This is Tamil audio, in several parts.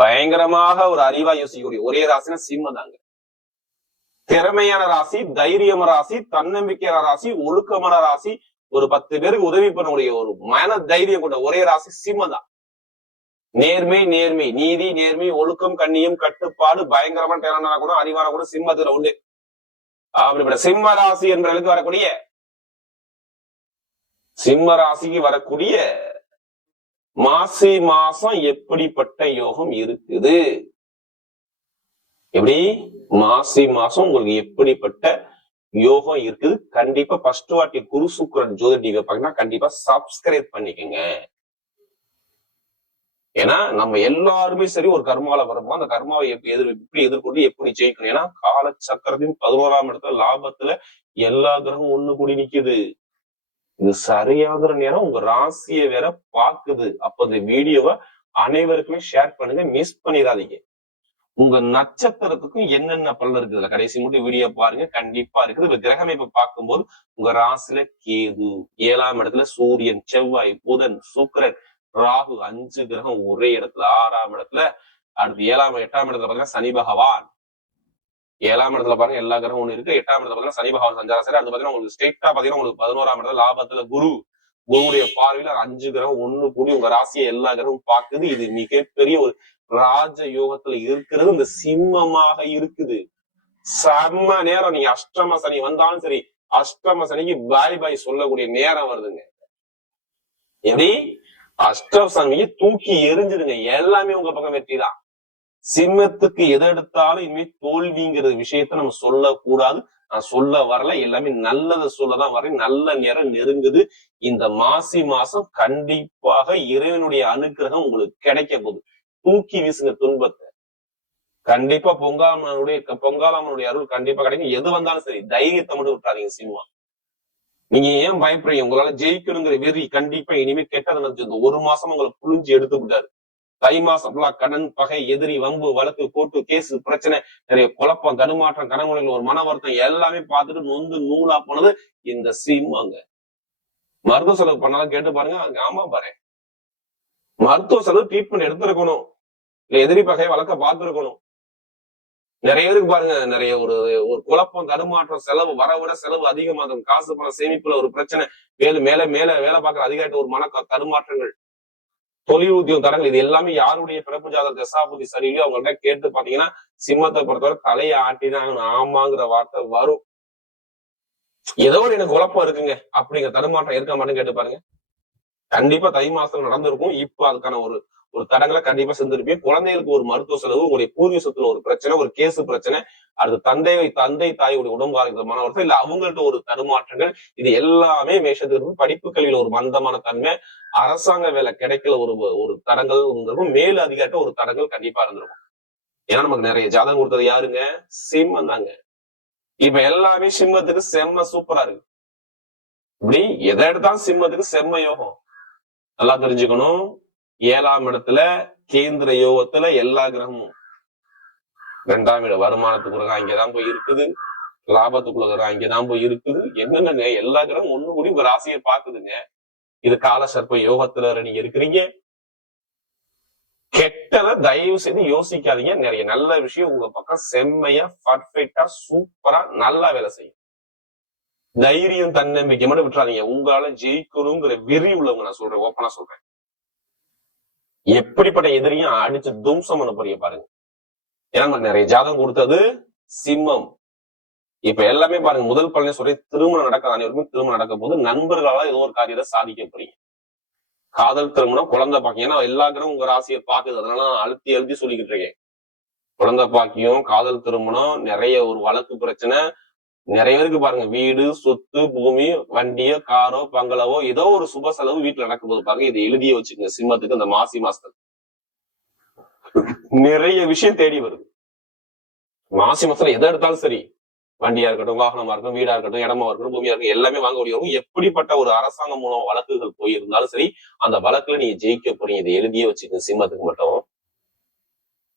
பயங்கரமாக ஒரு அறிவா யோசிக்கக்கூடிய ஒரே ராசினா சிம்மம் தாங்க. திறமையான ராசி, தைரியமான ராசி, தன்னம்பிக்கையான ராசி, ஒழுக்கமான ராசி, ஒரு 10 பேருக்கு உதவி பண்ணக்கூடிய ஒரு மன தைரியம் கொண்ட ஒரே ராசி சிம்மம் தான். நேர்மை, நீதி, நேர்மை, ஒழுக்கம், கண்ணியம், கட்டுப்பாடு, பயங்கரமான டேலண்டான கூட அறிவான கூட சிம்மத்துல உண்டு. அப்படிப்பட்ட சிம்ம ராசி என்பவர்களுக்கு வரக்கூடிய சிம்ம ராசிக்கு வரக்கூடிய மாசி மாசம் எப்படிப்பட்ட யோகம் இருக்குது? எப்படி மாசி மாசம் உங்களுக்கு எப்படிப்பட்ட யோகம் இருக்குது? கண்டிப்பா ஃபர்ஸ்ட் வாட்டி குரு சுக்கிரன் ஜோதிட டிவி பாத்தீங்கன்னா கண்டிப்பா சப்ஸ்கிரைப் பண்ணிக்கோங்க. ஏன்னா நம்ம எல்லாருமே சரி ஒரு கர்மால வரப்போ அந்த கர்மாவை எப்படி எதிர்கொண்டு எப்படி ஜெயிக்கணும். ஏன்னா கால சக்கரத்தின் 11ஆம் இடத்துல லாபத்துல எல்லா கிரகம் ஒண்ணு கூடி நிக்குது. இது சரியாகிற நேரம் உங்க ராசியை வேற பாக்குது. அப்ப இந்த வீடியோவை அனைவருக்குமே ஷேர் பண்ணுங்க, மிஸ் பண்ணிடாதீங்க. உங்க நட்சத்திரத்துக்கும் என்னென்ன பலன் இருக்குதுல கடைசி மட்டும் வீடியோ பாருங்க, கண்டிப்பா இருக்குது. இப்ப கிரகம் இப்ப பார்க்கும்போது உங்க ராசியில கேது, 7ஆம் இடத்துல சூரியன், செவ்வாய், புதன், சுக்கிரன், ராகு, 5 கிரகம் ஒரே இடத்துல. 6ஆம் இடத்துல அடுத்து 8ஆம் இடத்துல பாத்தீங்கன்னா சனி பகவான். 7ஆம் இடத்துல பாருங்க எல்லா கிரகம் ஒண்ணு இருக்கு. 8ஆம் இடத்துல பாத்தீங்கன்னா சனி பகவான் சஞ்சாரம். சரி, அது பாத்தீங்கன்னா உங்களுக்கு ஸ்ட்ரெயிட்டா பாத்தீங்கன்னா உங்களுக்கு 11ஆம் இடத்துல லாபத்துல குருவுடைய பார்வையில 5 கிரகம் ஒண்ணு கூடி உங்க ராசியை எல்லா கிரகமும் பாக்குது. இது மிகப்பெரிய ஒரு ராஜ யோகத்துல இருக்கிறது இந்த சிம்மமாக இருக்குது. செம்ம நேரம். நீங்க அஷ்டம சனி வந்தாலும் சரி, அஷ்டம சனிக்கு பாய் சொல்லக்கூடிய நேரம் வருதுங்க. எப்படி அஷ்டம சனியை தூக்கி எரிஞ்சிடுங்க, எல்லாமே உங்க பக்கம் வெற்றி தான். சிம்மத்துக்கு எதை எடுத்தாலும் இனிமே தோல்விங்கிற விஷயத்த நம்ம சொல்லக்கூடாது. நான் சொல்ல வரல, எல்லாமே நல்லதை சொல்லதான் வரேன். நல்ல நேரம் நெருங்குது. இந்த மாசி மாசம் கண்டிப்பாக இறைவனுடைய அனுக்கிரகம் உங்களுக்கு கிடைக்க போகுது. தூக்கி வீசுங்க துன்பத்தை. கண்டிப்பா பொங்காலம்மனுடைய அருள் கண்டிப்பா கிடைக்கும். எது வந்தாலும் சரி தைரியத்தை மட்டும் விட்டாதீங்க சிம்மம். நீங்க ஏன் பயப்படுறீங்க? உங்களால ஜெயிக்கணுங்கிற வெறி கண்டிப்பா இனிமே கெட்டதை நினைச்சு இந்த 1 மாசம் உங்களை புழிஞ்சு எடுத்து விட்டாரு. தை மாசம் கடன், பகை, எதிரி, வம்பு, வழக்கு, கோர்ட்டு, கேஸ், பிரச்சனை, நிறைய குழப்பம், தடுமாற்றம், கனவுகளில் ஒரு மன வருத்தம் எல்லாமே பார்த்துட்டு நொந்து நூலா போனது இந்த சிம்மங்க. மருத்துவ செலவு பண்ணாலும் கேட்டு பாருங்க. ஆமா பாரு, மருத்துவ செலவு ட்ரீட்மெண்ட் எடுத்திருக்கணும், இல்ல எதிரி பகை வழக்க பார்த்துருக்கணும். நிறைய பேருக்கு பாருங்க, நிறைய ஒரு குழப்பம், தடுமாற்றம், செலவு, வரவிட செலவு அதிகமாகும், காசு பணம் சேமிப்புல ஒரு பிரச்சனை, மேல வேலை பார்க்குற அதிகாரிட்ட ஒரு மன தடுமாற்றங்கள், தொழில் உத்தியோகம் தரங்கள், இது எல்லாமே யாருடைய பிறப்பு ஜாதக தசாபுத்தி சரியில்லையோ அவங்கள்ட்ட கேட்டு பாத்தீங்கன்னா சிம்மத்தை பொறுத்தவரை தலையை ஆட்டிதான் ஆமாங்கிற வார்த்தை வரும். ஏதோ ஒரு எனக்கு குழப்பம் இருக்குங்க அப்படிங்கிற தடுமாற்றம் இருக்க மாட்டேன்னு கேட்டு பாருங்க. கண்டிப்பா தை மாசத்துல நடந்திருக்கும். இப்ப அதுக்கான ஒரு தடங்களை கண்டிப்பா செஞ்சிருப்பீங்க. குழந்தைகளுக்கு ஒரு மருத்துவ செலவு, உங்களுடைய பூர்வீக சொத்துல ஒரு பிரச்சனை, ஒரு கேஸ் பிரச்சனை, அடுத்து தந்தை தாயுடைய உடம்பு ஆரோக்கியமான வருஷம், இல்ல அவங்கள்ட்ட ஒரு தடுமாற்றங்கள், இது எல்லாமே மேஷத்துக்கு இருக்கும். படிப்பு கல்வியில ஒரு மந்தமான தன்மை, அரசாங்க வேலை கிடைக்கல ஒரு தடங்கள் இருந்திருக்கும். மேல் அதிகாரிட்ட ஒரு தடங்கள் கண்டிப்பா இருந்திருக்கும். ஏன்னா நமக்கு நிறைய ஜாதகம் கொடுத்தது யாருங்க? சிம்மம் தாங்க. இப்ப எல்லாமே சிம்மத்துக்கு செம்ம சூப்பரா இருக்கு. இப்படி எதை எடுத்தாலும் சிம்மத்துக்கு செம்ம யோகம். நல்லா தெரிஞ்சுக்கணும். 7ஆம் இடத்துல கேந்திர யோகத்துல எல்லா கிரகமும், 2ஆம் இட வருமானத்துக்கு கிரகம் அங்கேதான் போய் இருக்குது, லாபத்துக்குள்ள கிரகம் அங்கேதான் போய் இருக்குது. என்னங்க எல்லா கிரகம் ஒண்ணு கூடி உங்க ராசியை பாக்குதுங்க. இது கால சர்ப்ப யோகத்துல நீங்க இருக்கிறீங்க. கெட்டதை தயவு செய்து யோசிக்காதீங்க. நிறைய நல்ல விஷயம் உங்க பக்கம் செம்மையா பர்ஃபெக்டா சூப்பரா நல்லா வேலை செய்யும். தைரியம், தன்னம்பிக்கை மட்டும் விட்டுறாதீங்க. உங்களால ஜெயிக்கணுங்கிற வெறி உள்ளவங்க நான் சொல்றேன், ஓப்பனா சொல்றேன். எப்படிப்பட்ட எதிரியும் அடிச்சு தும்சம் பண்ண போறீங்க பாருங்க. ஏன்னா நிறைய ஜாதகம் கொடுத்தது சிம்மம். இப்ப எல்லாமே பாருங்க, முதல் பலனே சொல்றேன், திருமணம் நடக்காத அனைவருக்கும் திருமணம் நடக்க போது நண்பர்களால ஏதோ ஒரு காரியத்தை சாதிக்க போறீங்க. காதல், திருமணம், குழந்தை பாக்கியம். ஏன்னா எல்லா கிரகம் உங்க ராசியை பாக்குது. அதனால நான் அழுத்தி சொல்லிக்கிட்டு இருக்கேன். குழந்தை பாக்கியம், காதல், திருமணம், நிறைய ஒரு வழக்கு பிரச்சனை. நிறைய பேருக்கு பாருங்க வீடு, சொத்து, பூமி, வண்டியோ, காரோ, பங்களாவோ ஏதோ ஒரு சுப செலவு வீட்டுல நடக்கும்போது பாருங்க. இதை எழுதிய வச்சுக்கோங்க. சிம்மத்துக்கு இந்த மாசி மாசத்துக்கு நிறைய விஷயம் தேடி வருது. மாசி மாசத்துல எதை எடுத்தாலும் சரி, வண்டியா இருக்கட்டும், வாகனமா இருக்கட்டும், வீடா இருக்கட்டும், இடமா இருக்கட்டும், பூமியா இருக்கட்டும், எல்லாமே வாங்க முடியும். எப்படிப்பட்ட ஒரு அரசாங்கம் மூலம் வழக்குகள் போயிருந்தாலும் சரி, அந்த வழக்குல நீங்க ஜெயிக்க போறீங்க. இதை எழுதியே வச்சுக்கோங்க. சிம்மத்துக்கு மட்டும்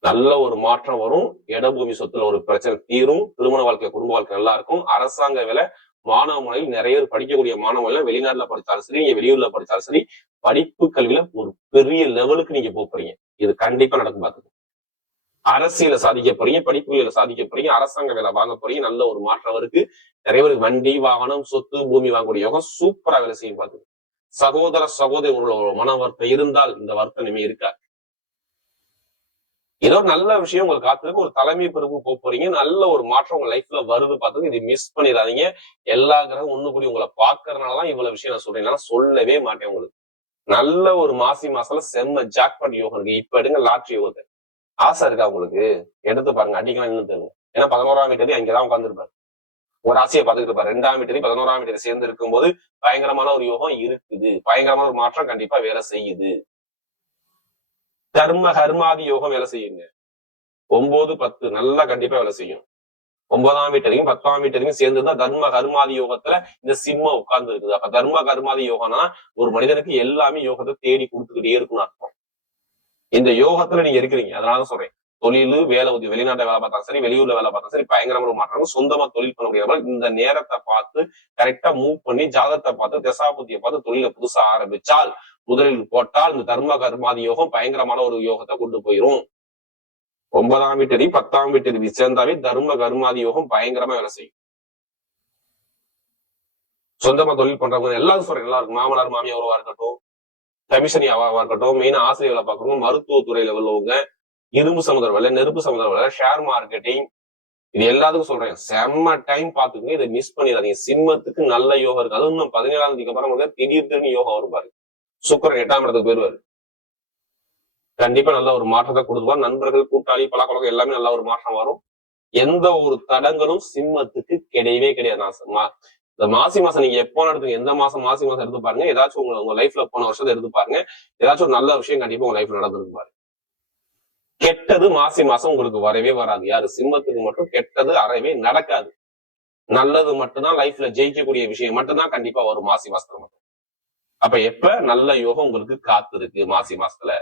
நல்ல ஒரு மாற்றம் வரும். இட பூமி சொத்துல ஒரு பிரச்சனை தீரும். திருமண வாழ்க்கை, குடும்ப வாழ்க்கை நல்லா இருக்கும். அரசாங்க வேலை, மாணவ மாணவிகள் நிறைய பேர் படிக்கக்கூடிய மாணவர்கள் வெளிநாட்டுல படிச்சாலும் சரி, நீங்க வெளியூர்ல படிச்சாலும் சரி, படிப்பு கல்வியில ஒரு பெரிய லெவலுக்கு நீங்க போறீங்க. இது கண்டிப்பா நடக்கும். பாத்துக்கோங்க. அரசியல சாதிக்க போறீங்க, படிப்புகளை சாதிக்க போறீங்க, அரசாங்க வேலை வாங்க போறீங்க, நல்ல ஒரு மாற்றம் இருக்கு. நிறைய பேருக்கு வண்டி, வாகனம், சொத்து, பூமி வாங்கக்கூடிய யோகம் சூப்பரா வேலை செய்யும் பார்த்து. சகோதர சகோதரி உங்களோட மன வருத்தம் இருந்தால் இந்த வருத்தம் இனிமே இருக்காது. ஏதோ நல்ல விஷயம் உங்களுக்கு காத்திருக்கு, ஒரு தலைமை பொறுப்பு போக போறீங்க, நல்ல ஒரு மாற்றம் உங்க லைஃப்ல வருது பார்த்து. இது மிஸ் பண்ணிடாதீங்க. எல்லா கிரகம் ஒண்ணு கூடி உங்களை பாக்குறதுனாலதான் இவ்வளவு விஷயம் நான் சொல்றேன், சொல்லவே மாட்டேன் உங்களுக்கு. நல்ல ஒரு மாசி மாசத்துல செம்ம ஜாக்பாட் யோகம் இருக்கு. இப்ப எடுங்க லாட்ரி யோகத்தை. ஆசை இருக்கா உங்களுக்கு? எடுத்து பாருங்க, அடிக்கலாம் இன்னும் தெரியும். ஏன்னா 11ஆம் வீட்டதி அங்கதான் உட்கார்ந்துருப்பாரு. ஒரு ஆசையை பார்த்துட்டு இருப்பாரு. 2ஆம் வீட்டதி 11ஆம் வீட்டதி சேர்ந்து இருக்கும்போது பயங்கரமான ஒரு யோகம் இருக்குது, பயங்கரமான ஒரு மாற்றம் கண்டிப்பா வேலை செய்யுது. கர்ம கர்மாதி யோகம் வேலை செய்யுங்க. 9, 10 நல்லா கண்டிப்பா வேலை செய்யும். 9ஆம் வீட்டரையும் 10ஆம் வீட்டரையும் சேர்ந்துதான் தர்ம கர்மாதி யோகத்துல இந்த சிம்ம உட்கார்ந்து இருக்குது. அப்ப தர்ம கர்மாதி யோகம்னா ஒரு மனிதனுக்கு எல்லாமே யோகத்தை தேடி கொடுத்துக்கிட்டே இருக்குன்னு அர்த்தம். இந்த யோகத்துல நீங்க இருக்கிறீங்க, அதனால சொல்றேன். தொழில், வேலை, வெளிநாட்டை வேலை பார்த்தாலும் சரி, வெளியூர்ல வேலை பார்த்தாலும் சரி, பயங்கரமா மாற்றம். சொந்தமா தொழில் பண்ண முடியாத இந்த நேரத்தை பார்த்து கரெக்டா மூவ் பண்ணி ஜாதகத்தை பார்த்து தசாபுத்தியை பார்த்து தொழில புதுசா ஆரம்பிச்சால், முதலில் போட்டால் இந்த தர்ம கர்மாதி யோகம் பயங்கரமான ஒரு யோகத்தை கொண்டு போயிரும். 9ஆம் வீட்டதி 10ஆம் வீட்டதி சேர்ந்தாவே தர்ம கர்மாதி யோகம் பயங்கரமா வேலை செய்யும். சொந்தமா தொழில் பண்றவங்க எல்லாரும் சொல்றேன், எல்லாருக்கும் மாமனார் மாமியார் உறவா இருக்கட்டும், கமிஷன் வியாபாரமா இருக்கட்டும், மெயினா ஆசிரியர் வேலை பார்க்கறவங்க, மருத்துவத்துறையில உள்ளவங்க, இரும்பு சமுதிர வேலை, நெருப்பு சமுதிர வேலை, ஷேர் மார்க்கெட்டிங், இது எல்லாத்துக்கும் சொல்றேன். செம்ம டைம் பாத்துக்கோங்க, இதை மிஸ் பண்ணிடாதீங்க. சிம்மத்துக்கு நல்ல யோகம் இருக்கு. அதுவும் இன்னும் 17ஆம் தேதிக்கு அப்புறம் திடீர்னு யோகம் வருவாரு. சுக்கிரன் 8ஆம் இடத்துக்கு போயிருவாரு. கண்டிப்பா நல்ல ஒரு மாற்றத்தை கொடுத்துருவார். நண்பர்கள், கூட்டாளி, பழக்கவழக்கம் எல்லாமே நல்ல ஒரு மாற்றம் வரும். எந்த ஒரு தடங்களும் சிம்மத்துக்கு கிடையவே கிடையாது. இந்த மாசி மாசம் நீங்க எப்போ எடுத்துங்க, எந்த மாசம் மாசி மாசம் எடுத்து பாருங்க, ஏதாச்சும் உங்க லைஃப்ல போன வருஷத்தை எடுத்து பாருங்க, ஏதாச்சும் ஒரு நல்ல விஷயம் கண்டிப்பா உங்க லைஃப்ல நடந்திருக்கு பாருங்க. கெட்டது மாசி மாசம் உங்களுக்கு வரவே வராது. யாரு? சிம்மத்துக்கு மட்டும் கெட்டது அறவே நடக்காது. நல்லது மட்டும்தான் லைஃப்ல ஜெயிக்கக்கூடிய விஷயம் மட்டும்தான் கண்டிப்பா வரும் மாசி மாசத்துல மட்டும். அப்ப எப்ப நல்ல யோகம் உங்களுக்கு காத்து இருக்கு மாசி மாசத்துல.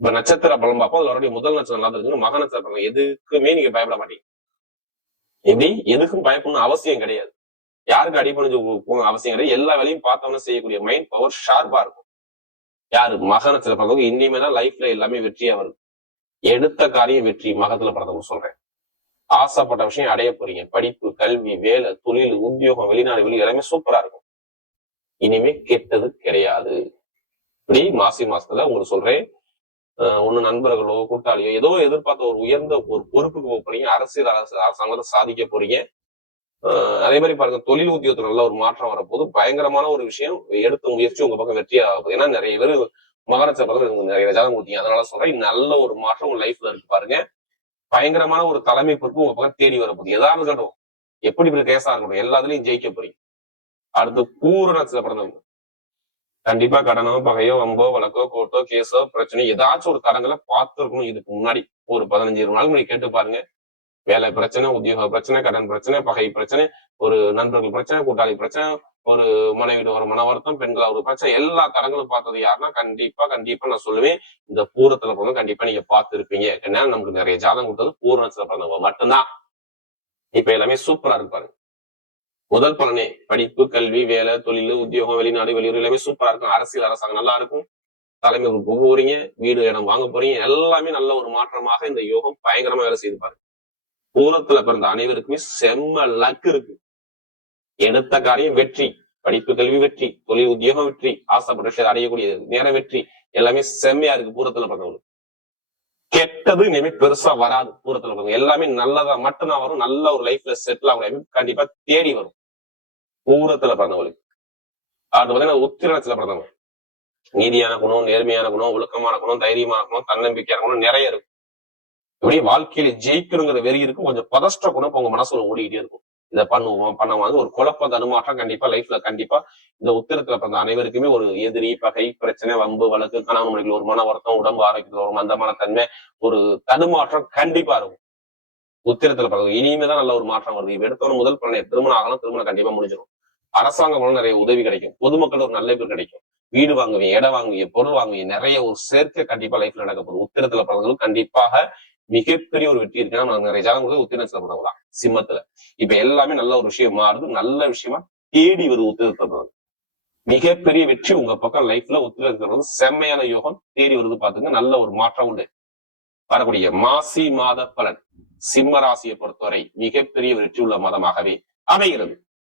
இப்ப நட்சத்திர பலம் பார்ப்போம். அதோட முதல் நட்சத்திரம் நல்லா இருக்குன்னு மக நட்சத்திரம். எதுக்குமே நீங்க பயப்பட மாட்டீங்க. எப்படி? எதுக்கும் பயப்படணும் அவசியம் கிடையாது. யாருக்கு அடிபணிஞ்சு அவசியம் கிடையாது. எல்லா வேலையும் பார்த்தவன செய்யக்கூடிய மைண்ட் பவர் ஷார்ப்பா இருக்கும். யாரு? மக நட்சத்திர பிறந்தவங்க இனிமேதான் லைஃப்ல எல்லாமே வெற்றியா வருது. எடுத்த காரியம் வெற்றி. மகத்துல பிறந்தவங்க சொல்றேன். ஆசைப்பட்ட விஷயம் அடைய போறீங்க. படிப்பு, கல்வி, வேலை, தொழில், உத்தியோகம், வெளிநாடு, வெளி எல்லாமே சூப்பரா இருக்கும். இனிமே கெட்டது கிடையாது. இப்படி மாசி மாசத்துல உங்களுக்கு சொல்றேன். ஒண்ணு நண்பர்களோ, கூட்டாளியோ, ஏதோ எதிர்பார்த்த ஒரு உயர்ந்த ஒரு பொறுப்புக்கு போக போறீங்க. அரசாங்கத்தை சாதிக்க போறீங்க. அதே மாதிரி பாருங்க, தொழில் உத்தியோகத்துல நல்ல ஒரு மாற்றம் வரப்போது. பயங்கரமான ஒரு விஷயம். எடுத்த முயற்சி உங்க பக்கம் வெற்றியாக போகுது. ஏன்னா நிறைய பேர் மகரச்ச பக்கம் நிறைய ஜாதகம் கொடுத்தீங்க. அதனால சொல்றேன், நல்ல ஒரு மாற்றம் உங்க லைஃப்ல இருக்கு பாருங்க. பயங்கரமான ஒரு தலைமை பொறுப்பு உங்க பக்கம் தேடி வரப்போகுது. எதா இருக்கட்டும், எப்படி இப்படி கேஸா இருக்கட்டும், எல்லாத்துலயும் ஜெயிக்க போறீங்க. அடுத்து பூரணத்துல பிறந்தவங்க கண்டிப்பா கடனோ, பகையோ, வம்போ, வழக்கோ, கோர்ட்டோ, கேஸோ, பிரச்சனை, ஏதாச்சும் ஒரு தடங்களை பார்த்துருக்கணும். இதுக்கு முன்னாடி ஒரு 15 நாள் முன்னாடி கேட்டு பாருங்க. வேலை பிரச்சனை, உத்தியோக பிரச்சனை, கடன் பிரச்சனை, பகை பிரச்சனை, ஒரு நண்பர்கள் பிரச்சனை, கூட்டாளி பிரச்சனை, ஒரு மனைவி ஒரு மன வருத்தம், பெண்களா ஒரு பிரச்சனை, எல்லா தடங்களும் பார்த்தது யாருன்னா கண்டிப்பா நான் சொல்லுவேன், இந்த பூரத்துல பிறந்த கண்டிப்பா நீங்க பார்த்துருப்பீங்க. ஏன்னா நமக்கு நிறைய ஜாதகம் கொடுத்தது பூரணத்துல பிறந்தவங்க மட்டும்தான். இப்ப எல்லாமே சூப்பரா இருப்பாரு. முதல் பலனே படிப்பு, கல்வி, வேலை, தொழில், உத்தியோகம், வெளிநாடு, வெளியூர் எல்லாமே சூப்பரா இருக்கும். அரசியல், அரசாங்கம் நல்லா இருக்கும். தலைமை போக போறீங்க, வீடு இடம் வாங்க போறீங்க, எல்லாமே நல்ல ஒரு மாற்றமாக இந்த யோகம் பயங்கரமா வேலை செய்து பாருங்க. பூரத்துல பிறந்த அனைவருக்குமே செம்ம லக் இருக்கு. எடுத்த காரியம் வெற்றி, படிப்பு, கல்வி வெற்றி, தொழில், உத்தியோகம் வெற்றி, ஆசைப்பட்ட விஷயம் அடையக்கூடிய நேர வெற்றி, எல்லாமே செம்மையா இருக்கு பூரத்துல பிறந்தவங்களுக்கு. கெட்டது இனிமே பெருசா வராது. பூரத்துல பிறந்தவங்க எல்லாமே நல்லதா மட்டும்தான் வரும். நல்ல ஒரு லைஃப்ல செட்டில் ஆகும், கண்டிப்பா தேடி வரும் பூரத்துல பிறந்தவங்களுக்கு. அது பாத்தீங்கன்னா உத்திரத்துல பிறந்தவங்க நீதியான குணம், நேர்மையான குணம், ஒழுக்கமான குணம், தைரியமான குணம், தன்னம்பிக்கையான குணம் நிறைய இருக்கும். இப்படி வாழ்க்கையில ஜெயிக்கணுங்கிற வெறி இருக்கும். கொஞ்சம் பதஷ்ட குணம் உங்க மனசுல ஓடிக்கிட்டே இருக்கும். இதை பண்ணுவோம் பண்ணவாது ஒரு குழப்ப தனுமாற்றம் கண்டிப்பா லைஃப்ல கண்டிப்பா இந்த உத்திரத்துல பிறந்த அனைவருக்குமே ஒரு எதிரி, பகை, பிரச்சனை, வம்பு, வழக்கு, கணவன் மனைவிகள் ஒரு மன வருத்தம், உடம்பு ஆரோக்கியத்துல ஒரு மந்தமான தன்மை, ஒரு தடுமாற்றம் கண்டிப்பா இருக்கும். உத்திரத்துல பிறகு இனிமேதான் நல்ல ஒரு மாற்றம் வருது. இப்ப எடுத்தவன முதல் பலனை திருமணம் ஆகலாம், திருமணம் கண்டிப்பா முடிஞ்சிடும். அரசாங்கம் மூலம் நிறைய உதவி கிடைக்கும். பொதுமக்கள் ஒரு நல்ல பேர் கிடைக்கும். வீடு வாங்குவீங்க, இடம் வாங்குவீங்க, பொருள் வாங்குவீங்க, நிறைய ஒரு சேர்க்கை கண்டிப்பா லைஃப்ல நடக்க போகுது. உத்திரத்துல பிறந்தவங்களுக்கு கண்டிப்பாக மிகப்பெரிய ஒரு வெற்றி இருக்குன்னா நான் நிறைய ஜாதகம் கூட உத்திரத்துல பிறந்தவங்க சிம்மத்துல. இப்ப எல்லாமே நல்ல ஒரு விஷயம் மாறுது. நல்ல விஷயமா தேடி வருது உத்திரத்துல பிறந்தவங்க. மிகப்பெரிய வெற்றி உங்க பக்கம் லைஃப்ல உத்திரத்துல செம்மையான யோகம் தேடி வருது. பாத்துங்க, நல்ல ஒரு மாற்றம் உண்டு. வரக்கூடிய மாசி மாத பலன் சிம்ம ராசியை பொறுத்தவரை மிகப்பெரிய வெற்றியுள்ள மாதமாகவே அமைகிறது.